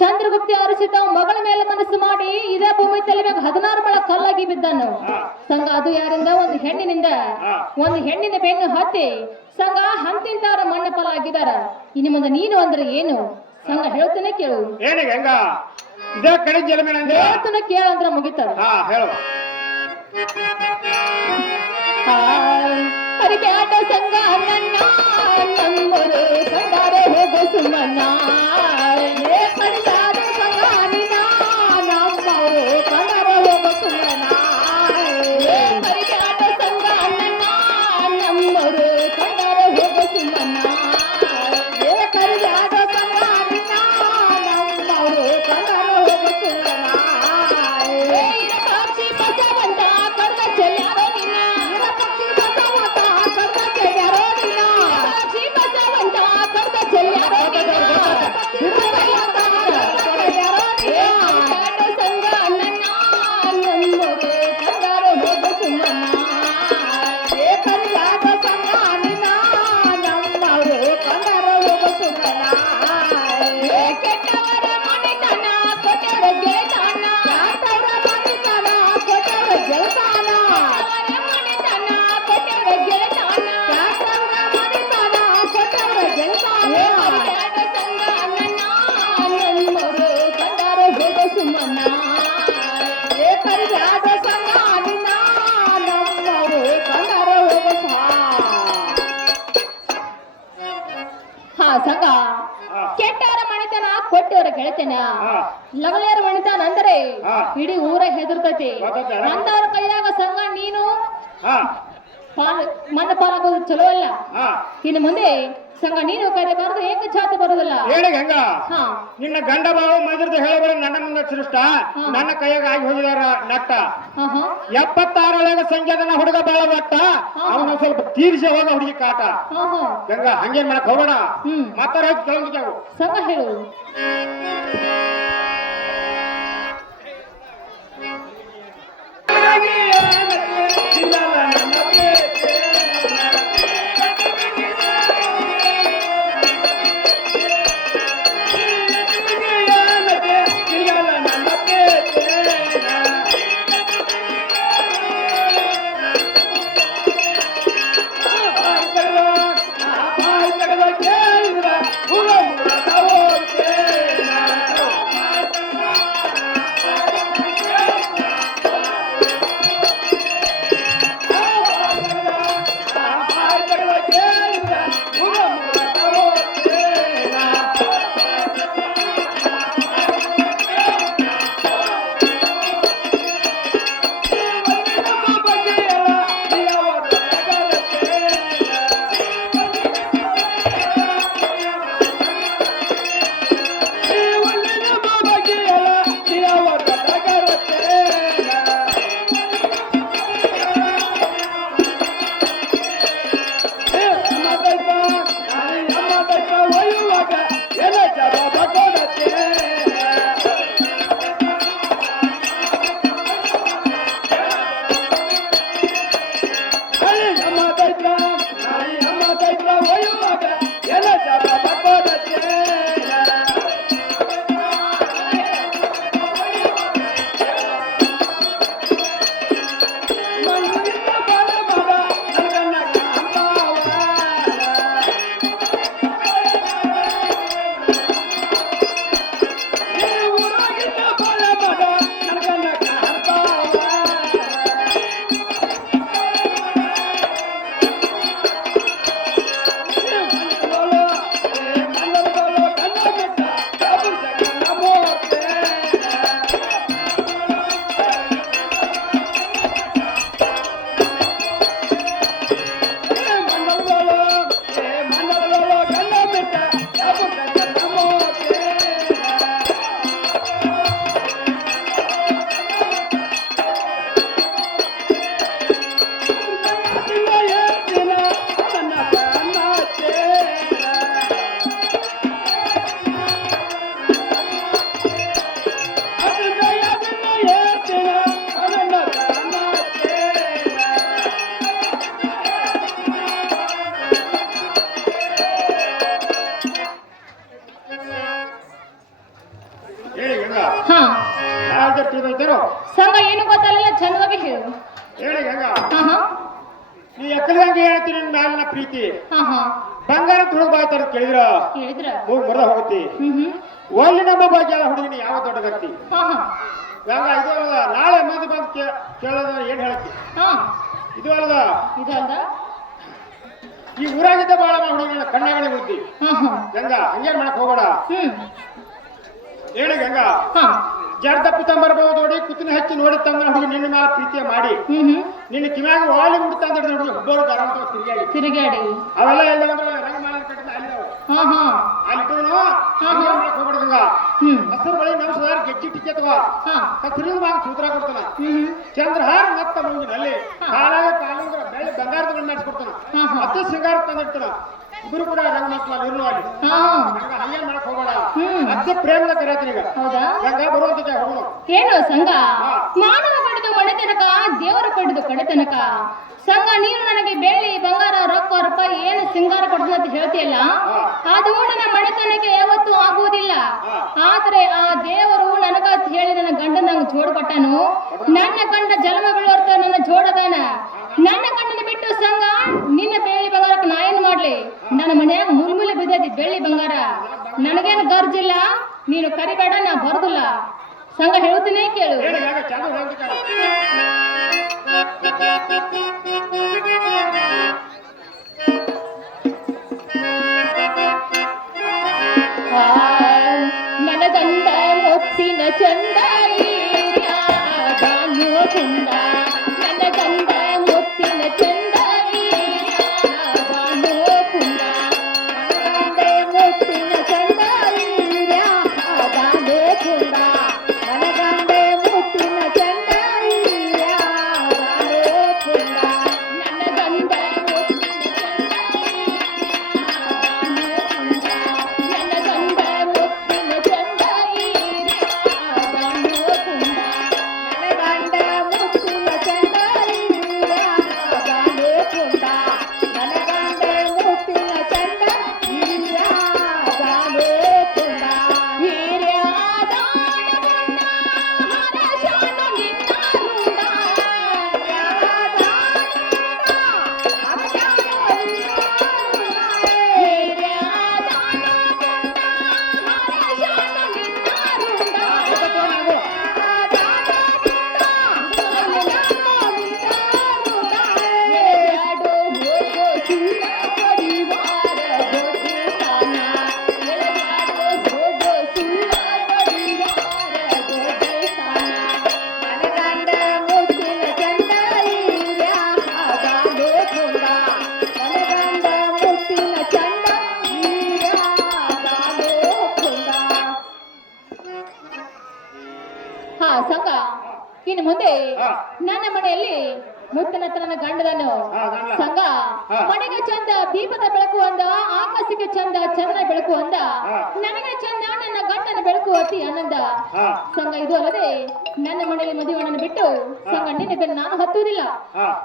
ಚಂದ್ರಗುಪ್ತಿ ಅರಸಿತ ಮಗಳ ಮೇಲೆ ಮನಸ್ಸು ಮಾಡಿ ಇದೇ ಭೂಮಿ ತಲೆಬೇಕು 16 ಮಳ ಕಲ್ಲಾಗಿ ಬಿದ್ದನು ಸಂಘ. ಅದು ಯಾರಿಂದ ಒಂದು ಹೆಣ್ಣಿನ ಬೆನ್ನು ಹತ್ತಿ ಸಂಘ ಹಂತಿಂತವ್ರ ಮಣ್ಣಪಾಲಾಗಿದಾರ. ಇನ್ನು ಮುಂದೆ ನೀನು ಅಂದ್ರೆ ಏನು ಸಂಘ ಹೇಳ್ತಾನೆ ಕೇಳು. ಏನೇ ಗಂಗಾ ಇದೇ ಕಡೆ ಜಲಮೇನ ಹೇಳ್ತಾನೆ ಕೇಳಂದ್ರ ಮುಗಿತಾರ. ಹಾ ಹೇಳು. ಹರಿಬ್ಯಾಡ ಸಂಘ ನನ್ನ ನಮ್ಮರು ಕಂಡಾರೆ ಹೋಗು ಸುಮ್ಮನ. ಹರಿಬ್ಯಾಡ ಸಂಘ ನಿನ್ನ ನಮ್ಮರು ಕಂಡಾರೆ ಹೋಗು ಸುಮ್ಮನ. ಹರಿಬ್ಯಾಡ ಸಂಘ ನನ್ನ ನಮ್ಮರು ಕಂಡಾರೆ ಹೋಗು ಸುಮ್ಮನ. ಹರಿಬ್ಯಾಡ ಸಂಘ ನಿನ್ನ ನಮ್ಮರು ಕಂಡಾರೆ ಹೋಗು ಸುಮ್ಮನ. ಪಕ್ಷಿ ಬಸವಂತ ಕರ್ದ ಚೆಲ್ಯಾರೋ ನಿನ್ನ. ಪಕ್ಷಿ ಬಸವಂತ ಕರ್ದ ಚೆಲ್ಯಾರೋ ನಿನ್ನ. ಪಕ್ಷಿ ಬಸವಂತ ಕರ್ದ ಚೆಲ್ಯಾರೋ ನಿನ್ನ. ಸಂಘ ನನ್ನ ನಮ್ಮರು ಕಂಡಾರೆ ಹೋಗು ಸುಮ್ಮನ. ಕರಿಯಾದ ಸಂಘ ನಿನ್ನ ನಮ್ಮರು ಕಂಡಾರೆ ಹೋಗು ಸುಮ್ಮನ. ಕೆಟ್ಟವರ ಮನೆತನ ಕೊಟ್ಟರ ಗೆಳತನ. ಕೆಟ್ಟವರ ಮನೆತನ ಕೊಟ್ಟರ ಗೆಳತನ. ಮನೆತನ ಕೊಟ್ಟರ ಗೆಳತನ. ಕೆಟ್ಟವರ ಮನೆತನ ಕೊಟ್ಟರ ಗೆಳತನ. ಹರಿಬ್ಯಾಡ ಸಂಘ ನನ್ನ ನಮ್ಮರು ಕಂಡಾರೆ ಹೋಗು ಸುಮ್ಮನ. ಹರಿಬ್ಯಾಡ ಸಂಘ ನಿನ್ನ ನಮ್ಮರು ಕಂಡಾರೆ ಹೋಗು ಹಾ ಸಂಘ. ಕೆಟ್ಟವರ ಮನೆತನ ಕೊಟ್ಟವರ ಗೆಳತನ. ಲಗಳೆಯರ ಮನೆತನ ಅಂದ್ರೆ ಹಾ. ಇಡೀ ಊರ ಹೆದರ್ತೈತಿ. ಗೊತ್ತೈತೆ. ಅಂತವ್ರ ಕೈಯಾಗ ಸಂಘ ನೀನು ಹಾ ಮನ ಪಾಲಾಗೋದು ಚಲೋ ಅಲ್ಲ. ಹಾ ಇನ್ನು ಮುಂದೆ ಸಂಘ ನೀನು ಕರೆಬಾರ್ದು ಏಕ ಛಾತ ಬರೋದಿಲ್ಲ. ಹೇಳಿ ಗಂಗಾ ಹಾ ನಿನ್ನ ಗಂಡ ಬಾವು ಮದ್ರದ ಹೇಳಬಾರ ನನ್ನ ಮುಂದೆ ಸೃಷ್ಟ ನನ್ನ ಕೈಯಾಗ ಆಗಿ ಹೋಗಿದಾರ ನಟ್ಟ ಹಾ ಹಾ 76 ಸಂಖ್ಯಾದನ ಹುಡುಗ ಬಾಳ ಬಟ್ಟ ಅವನ ಸ್ವಲ್ಪ ತೀರಿಸಿ ಹೋಗ ಹುಡುಗಿ ಕಾಟ ಹಾ ಹಾ ಗಂಗಾ ಹಂಗೇನ್ ಮಾಡಕ್ ಹೋಗೋಣ ಹ್ಮ್. ಮಾತಾಡ ಕೇಳೋದಿದ್ದಾವು ಸಂಘ ಹೇಳು. ಏನು ಸಂಘ ಏನು ಗೊತ್ತಲ್ಲ ಚಂದವಾಗಿ ಹೇಳು. ಹೇಳಿ ಗಂಗಾ, ಹಾ ಹಾ ನೀ ಎಕ್ಕದಂಗೆ ಹೇಳ್ತೀನಿ ನಿನ್ನ ಮ್ಯಾಲಿನ ಪ್ರೀತಿ ಹಾ ಹಾ ಬಂಗಾರ ತುಳುಗ್ ಬಾಯ್ತಾರ ಕೇಳಿದ್ರ ಕೇಳಿದ್ರ ಹೋಗಿ ಮರದ ಹೋಗತಿ ಹ್ಮ್ ಒಳ್ಳೆ ನಮ್ಮ ಬಗ್ಗೆ ಎಲ್ಲ ಹುಡುಗಿನಿ ಯಾವ ದೊಡ್ಡ ವ್ಯಕ್ತಿ ಹಾ ಹಾ ಗಂಗಾ. ಇದು ಅಲ್ಲದ ನಾಳೆ ಮಂದಿ ಬಂದು ಕೇಳೋದ ಏನ್ ಹೇಳಕ್ಕೆ. ಹಾ ಇದು ಅಲ್ಲದ ಇದು ಅಲ್ದ ಈ ಊರಾಗಿದ್ದ ಬಾಳ ಹುಡುಗಿನ ಕಣ್ಣಾಗಣೆ ಬುದ್ಧಿ ಹಾ ಹಾ ಗಂಗಾ, ಹಂಗೇನ್ ಮಾಡಕ್ ಹೋಗೋಣ. ಹೇಳಿ ಗಂಗಾ, ಹಾ ಜರ್ದ ಪಿತಂಬರ್ಬೋದು ನೋಡಿ ಕುತ್ತಿನ ಹಚ್ಚಿ ನೋಡಿ ತಂದ ಹುಡುಗಿ ನಿನ್ನ ಮೇಲೆ ಪ್ರೀತಿಯ ಮಾಡಿ ನಿನ್ನ ಕಿವ್ಯಾಗ ವಾಲಿ ಮುಡ್ತಾ ಅಂತ ಹುಡುಗಿ ಒಬ್ಬರು ದಾರಂತ ತಿರುಗಾಡಿ ತಿರುಗಾಡಿ ಅವೆಲ್ಲ ಎಲ್ಲ ಅಂದ್ರೆ ರಂಗ ಮಾಲ ಕಟ್ಟಿದ ಅಲ್ಲಿ ಹಾ ಹಾ ಅಲ್ಲಿ ಹೋಗ್ಬಿಡ ಗಂಗಾ. ಹಸರು ಬಳಿ ನಮಸ್ಕಾರ ಗೆಜ್ಜಿ ಟಿಕೆತ್ವ ತಿರುಗಿ ಮಾಗ ಸೂತ್ರ ಕೊಡ್ತಾನ ಚಂದ್ರಹಾರ ಮತ್ತ ಮುಂಗಿನಲ್ಲಿ ಕಾಲಾಗ ಕಾಲಂದ್ರ ಬೆಳ್ಳಿ ಬಂಗಾರದ ಮಾಡಿಸ್ಕೊಡ್ತಾನ ಮತ್ತೆ ಸಿಂಗಾರ ತಂದಿರ್ತಾನ. ಇಬ್ರು ಕೂಡ ರಂಗ ಮಕ್ಕಳ ಇರು ಅಲ್ಲಿ ಹಂಗೇನ್ ಮಾಡಕ್ ಹೋಗೋಣ. ಮತ್ತೆ ಪ್ರೇಮದ ಕರೆಯತ್ತೀನಿ ಈಗ ಹೌದಾ ಗಂಗಾ ಬರುವಂತ ಹೋಗೋಣ. ಏನು ಸಂಘ ಮಾನವ ಪಡೆದು ಮನೆತನಕ ದೇವರು ಪಡೆದು ಕಡೆತನಕ. ಸಂಘ ನೀನು ನನಗೆ ಬೆಳ್ಳಿ ಬಂಗಾರ ರೊಕ್ಕ ರೂಪಾಯಿ ಏನು ಸಿಂಗಾರ ಕೊಡ್ತೀನಿ ಅಂತ ಹೇಳ್ತೀಯಲ್ಲ, ಅದು ನನ್ನ ಮನೆತನಕ್ಕೆ ಯಾವತ್ತೂ ಆಗುವುದಿಲ್ಲ. ಆದ್ರೆ ಆ ದೇವರು ನನಗ ಹೇಳಿ ನನ್ನ ಗಂಡ ನಂಗೆ ಜೋಡ್ ಕೊಟ್ಟನು. ನನ್ನ ಗಂಡ ಜನ್ಮ ಬೀಳುವರ್ತ ನನ್ನ ಜೋಡದಾನ. ನನ್ನ ಗಂಡನ ಬಿಟ್ಟು ಸಂಘ ನಿನ್ನ ಬೆಳ್ಳಿ ಬಂಗಾರಕ್ಕೆ ನಾ ಏನ್ ಮಾಡ್ಲಿ? ನನ್ನ ಮನೆಯಾಗ ಮುಲ್ಮುಲೆ ಬಿದ್ದೈತಿ ಬೆಳ್ಳಿ ಬಂಗಾರ. ನನಗೇನು ಗರ್ಜಿಲ್ಲ, ನೀನು ಕರಿಬೇಡ, ನಾ ಬರುದಿಲ್ಲ. ಸಂಘ ಹೇಳ್ತೀನಿ ಕೇಳು. ಹೇಳಿ ಗಂಗಾ, ಚಾಲು ಹೇಳಿ ನನ್ನ ಗಂಡ ಮುತ್ತಿನ ಚಂದ ಚಂದ, ನನ್ನ ಗಂಡ ಮುತ್ತಿನ ಚಂದ ಕುಂದ, ನನ್ನ ಗಂಡ ಮುತ್ತಿನ ಚಂದ ಕುಂದ, ನನ್ನ ಗಂಡ ಮುತ್ತಿನ ಚಂದ ಕುಂದ, ನನ್ನ ಗಂಡ ಸಂಘ ಇನ್ನು ಮುಂದೆ ನನ್ನ ಮನೆಯಲ್ಲಿ ಮುತ್ತನತ್ತ ನನ್ನ ಗಂಡದನು ಸಂಘ ಮನೆಗೆ ಚಂದ ದೀಪದ ಬೆಳಕು ಅಂದ, ಆಕಾಶಕ್ಕೆ ಚಂದ ಚಂದ್ರ ಬೆಳಕು ಅಂದ, ನನಗೆ ಚಂದ ನನ್ನ ಗಂಡನ ಬೆಳಕು ಅತಿ ಆನಂದ. ಸಂಘ ಇದು ಅಲ್ಲದೆ ನನ್ನ ಮನೆಯಲ್ಲಿ ಮದುವೆಯನ್ನು ಬಿಟ್ಟು ಸಂಘ ನಿನ್ನ ನಾನು ಹತ್ತುವುದಿಲ್ಲ.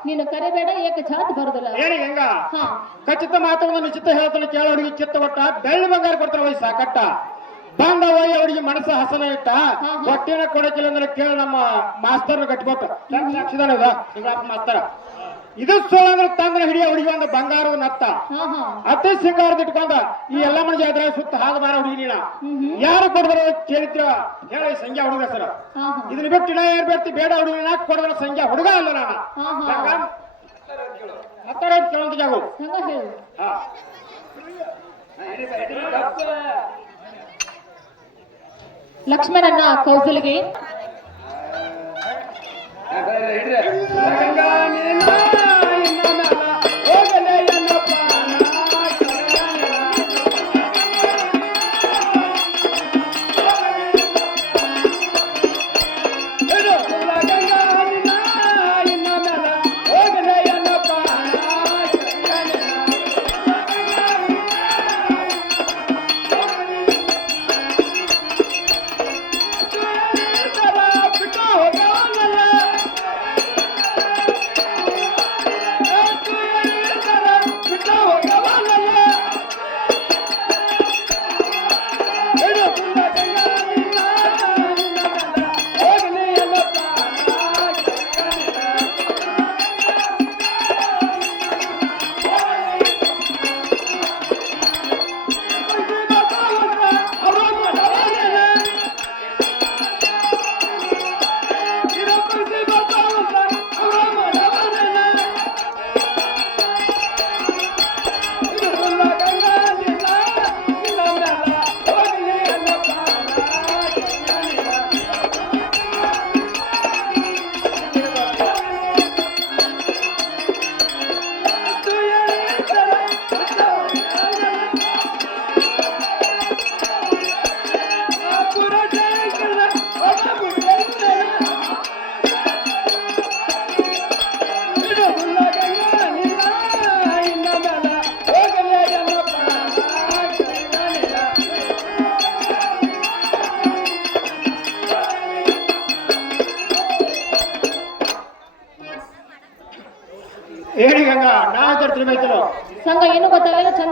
ನೀನು ಕರೆಬೇಡ, ಏಕ ಛಾತ್ ಬರುದಿಲ್ಲ. ಹೇಳಿ ಗಂಗಾ, ಖಚಿತ ಮಾತುಗಳನ್ನು ನಿಶ್ಚಿತ ಹೇಳ್ತಾನೆ ಕೇಳೋರಿಗೆ ಚಿತ್ತ ಕೊಟ್ಟ ಬೆಳ್ಳಿ ಬಂಗಾರ ಕೊಡ್ತಾರ ವಯಸ್ಸ ಕಟ್ಟ ಬಂದ ಒಯ್ಯ ಅವರಿಗೆ ಮನಸ್ಸು ಹಸನ ಇಟ್ಟ ಹೊಟ್ಟಿನ ಕೊಡಕಿಲ್ಲ ಅಂದ್ರೆ ಕೇಳಿ ನಮ್ಮ ಮಾಸ್ತರ್ ಕಟ್ಕೊಟ್ಟ ಸಾಕ್ಷಿದಾನದ ಸಿಂಗಾಪ ಮಾಸ್ತರ. ಇದು ಸೋಳ ಅಂದ್ರೆ ತಂದ್ರೆ ಹಿಡಿಯ ಹುಡುಗಿ ಒಂದು ಬಂಗಾರದ ನತ್ತ ಅತ್ತೆ ಸಿಂಗಾರದ ಇಟ್ಕೊಂಡ ಈ ಎಲ್ಲ ಮನೆ ಜಾತ್ರೆ ಸುತ್ತ ಹಾಗೆ ಮಾರ ಹುಡುಗಿ ನೀನ ಯಾರು ಕೊಡದ್ರ ಕೇಳಿದ್ರ ಹೇಳಿ ಸಂಖ್ಯಾ ಹುಡುಗ ಸರ. ಇದನ್ನ ಬಿಟ್ಟು ನಾ ಏನ್ ಬೇಡ್ತಿ ಬೇಡ ಹುಡುಗಿನ ಕೊಡದ್ರ ಸಂಖ್ಯಾ ಹುಡುಗ ಅಲ್ಲ ನಾನು ಮಾತಾಡ ಕೇಳಂತ ಜಾಗು ಲಕ್ಷ್ಮಣನ ಕೌಸಲಿಗೆ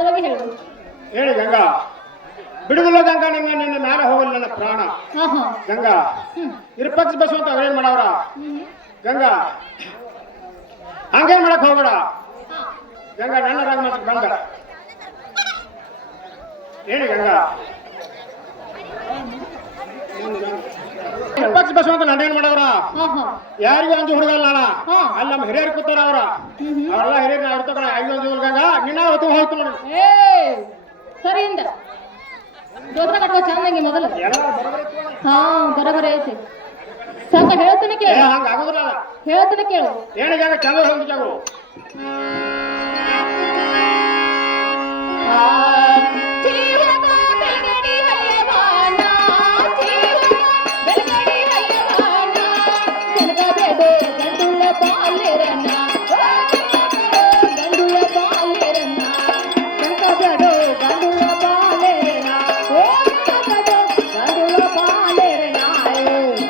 ಸಂಬಂಧವಾಗಿ ಹೇಳು. ಹೇಳಿ ಗಂಗಾ. ಬಿಡುದಿಲ್ಲ ಗಂಗಾ ನಿನ್ನ ನಿನ್ನ ಮೇಲೆ ಹೋಗಲ್ಲ ನನ್ನ ಪ್ರಾಣ. ಹಾ ಹಾ ಗಂಗಾ ಇರ್ಪಕ್ಷ ಬಸ್ ಅಂತ ಅವ್ರೇನ್ ಮಾಡವ್ರ ಗಂಗಾ ಹಂಗೇನ್ ಮಾಡಕ್ ಹೋಗ್ಬೇಡ ಗಂಗಾ. ನನ್ನ ರಾಗ ಮಾತಕ್ಕೆ ಬಂದ ಹೇಳಿ ಗಂಗಾ. ಇರ್ಪಕ್ಷ ಬಸ್ ಅಂತ ನನ್ನೇನ್ ಮಾಡವ್ರ ಹಾ ಹಾ ಯಾರಿಗೂ ಅಂಜು ಹುಡುಗಲ್ಲ ನಾನ. ಹಾ. ಅಲ್ಲಿ ನಮ್ಮ ಹಿರಿಯರು ಕೂತಾರ ಅವ್ರ ಅವರೆಲ್ಲ ಹಿರಿಯರು ಅವ್ರ ತಗೊಂಡ ಐದು ಅಂಜು ಗಂಗಾ ನಿನ್ನ ಹೊತ್ತು ಹೋಯ್ತು ನೋಡಿ. ಏ ಸರಿಯಿಂದ ಜೋತ್ರ ಕಟ್ಕೋ ಚಂದಂಗಿ ಮೊದಲು. ಎಲ್ಲ ಬರೋಬ್ಬರಿ ಐತಿ. ಹಾ ಬರೋಬರಿ ಐತಿ. ಸಾಕ ಹೇಳ್ತಾನೆ ಏ, ಕೇಳು, ಹಂಗ ಆಗುದಿಲ್ಲ. ಹೇಳ್ತಾನೆ ಕೇಳು. ಏನಿಗಾಗ ಚಂದ ಹೊಂದಿಕ್ಕಾಗು. ಜೀವನ ಬೆಳಗಡಿ ಹಯ್ಯವಾನ, ಜೀವನ ಬೆಳಗಡಿ ಹಯ್ಯವಾನ, ಜನಗಬೇಡು ಗಂಡುಳ ಬಾಲೆರನ್ನ, ಗಂಡುಳ ಬಾಲೆರನ್ನ, ಜನಗಬೇಡು ಗಂಡುಳ ಬಾಲೆರನ್ನ, ಗಂಡುಳ ಬಾಲೆರನ್ನ,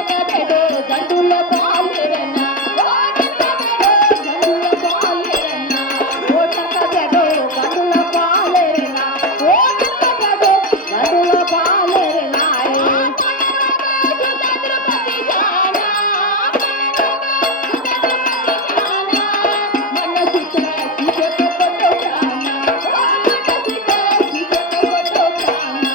ಜನಗಬೇಡು ಗಂಡುಳ ಬಾಲೆರನ್ನ, ಗಂಡುಳ ಬಾಲೆರನ್ನ, ಓಟಕಬೇಡು ಗಂಡುಳ ಬಾಲೆರನ್ನ, ಓಟಕಬೇಡು ಗಂಡುಳ ಬಾಲೆರನ್ನ, ಛತ್ರಪತಿ ಜಾಣ, ಮನಸಿತ ಕಿಸಕ ಕೊಟ್ಟು ಪ್ರಾಣ, ಮನಸಿತ ಕಿಸಕ ಕೊಟ್ಟು ಪ್ರಾಣ,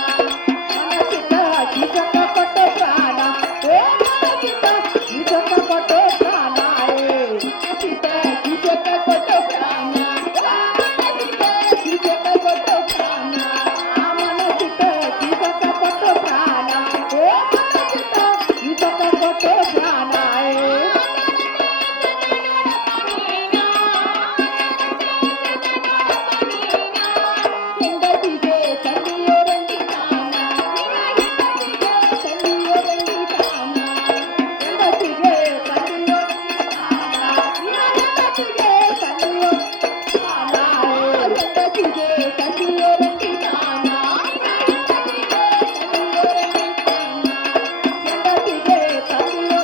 ಮನಸಿತ ಕಿಸಕ ಕೊಟ್ಟು ಪ್ರಾಣ, ಓ ಮನಸಿತ ಕಿಸಕ ಕೊಟ್ಟು ಪ್ರಾಣ, ಮನಸಿತ ಕಿಸಕ ಕೊಟ್ಟು ಪ್ರಾಣ, ಮನಸಿತ ಕಿಸಕ ಕೊಟ್ಟು ಪ್ರಾಣ, ಮನಸಿತ ಕಿಸಕ ಕೊಟ್ಟು ಪ್ರಾಣ, ಓ ಮನಸಿತ ಕಿಸಕ ಕೊಟ್ಟು ಪ್ರಾಣ. ಹೆಂಡತಿಗೆ ತಂದೆಯೋ ರಂಗಿತಾನ, ಹೆಂಡತಿಗೆ ತಂದೆಯೋ ರಂಗಿತಾನ, ಹೆಂಡತಿಗೆ ತಂದೆಯೋ ರಂಗಿತಾನ, ಹೆಂಡತಿಗೆ ತಂದೆಯೋ ರಂಗಿತಾನ, ಹೆಂಡತಿಗೆ ತಂದೆಯೋ ರಂಗಿತಾನ, ಹೆಂಡತಿಗೆ ತಂದೆಯೋ ರಂಗಿತಾನ, ಹೆಂಡತಿಗೆ ತಂದೆಯೋ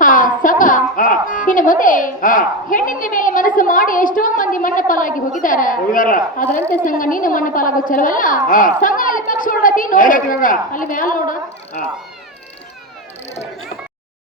ಹಾ ಸಾಕ. ಹಾ ಇನ್ನು ಮುಂದೆ ಹಾ ಹೆಣ್ಣಿನ ಮೇಲೆ ಮನಸ್ಸು ಮಾಡಿ ಎಷ್ಟೋ ಮಂದಿ ಮಣ್ಣ ಪಾಲಾಗಿ ಹೋಗಿದಾರ. ಹೋಗಿದಾರ. ಅದರಂತೆ ಸಂಘ ನೀನು ಮಣ್ಣ ಪಾಲಾಗೋ ಚಲವಲ್ಲ. ಹಾ. ಸಂಘ ಅಲ್ಲಿ ಪಕ್ಷ ನೋಡತಿ ನೋಡು, ಹೇಳೈತಿ ಗಂಗಾ. ಅಲ್ಲಿ ಮ್ಯಾಲ ನೋಡ. ಹಾ